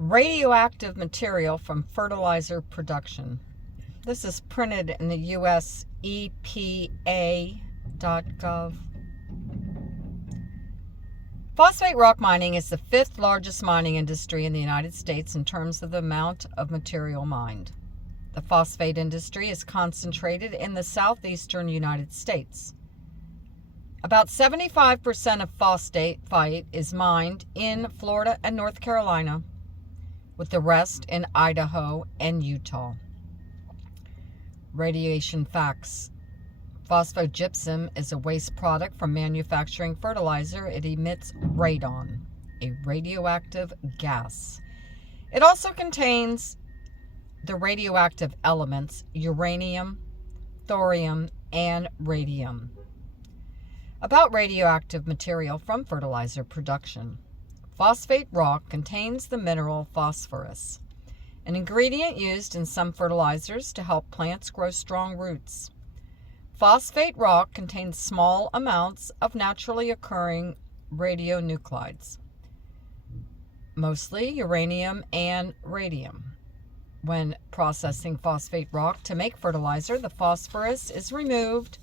Radioactive material from fertilizer production. This is printed in the U.S. EPA.gov. Phosphate rock mining is the fifth largest mining industry in the United States in terms of the amount of material mined. The phosphate industry is concentrated in the southeastern United States. About 75% of phosphate is mined in Florida and North Carolina, with the rest in Idaho and Utah. Radiation facts. Phosphogypsum is a waste product from manufacturing fertilizer. It emits radon, a radioactive gas. It also contains the radioactive elements uranium, thorium, and radium. About radioactive material from fertilizer production. Phosphate rock contains the mineral phosphorus, an ingredient used in some fertilizers to help plants grow strong roots. Phosphate rock contains small amounts of naturally occurring radionuclides, mostly uranium and radium. When processing phosphate rock to make fertilizer, the phosphorus is removed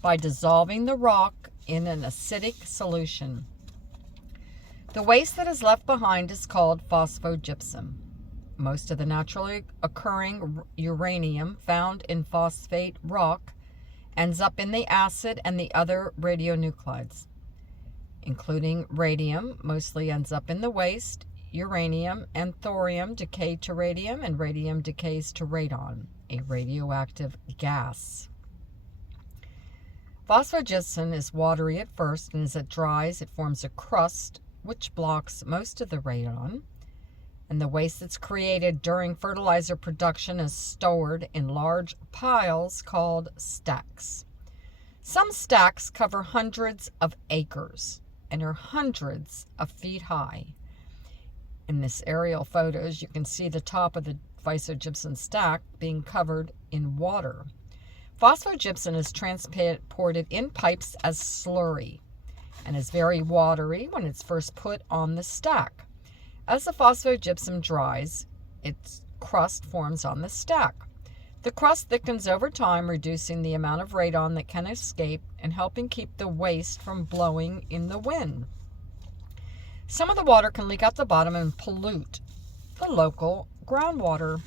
by dissolving the rock in an acidic solution. The waste that is left behind is called phosphogypsum. Most of the naturally occurring uranium found in phosphate rock ends up in the acid and the other radionuclides, including radium, mostly ends up in the waste. Uranium and thorium decay to radium, and radium decays to radon, a radioactive gas. Phosphogypsum is watery at first, and as it dries, it forms a crust which blocks most of the radon, and the waste that's created during fertilizer production is stored in large piles called stacks. Some stacks cover hundreds of acres and are hundreds of feet high. In this aerial photos, you can see the top of the phosphogypsum stack being covered in water. Phosphogypsum is transported in pipes as slurry and is very watery when it's first put on the stack. As the phosphogypsum dries, its crust forms on the stack. The crust thickens over time, reducing the amount of radon that can escape and helping keep the waste from blowing in the wind. Some of the water can leak out the bottom and pollute the local groundwater.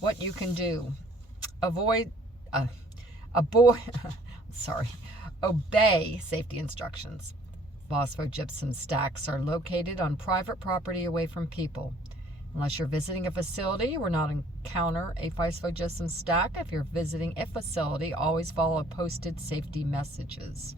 What you can do: obey safety instructions. Phosphogypsum stacks are located on private property away from people. Unless you're visiting a facility, you will not encounter a phosphogypsum stack. If you're visiting a facility, always follow posted safety messages.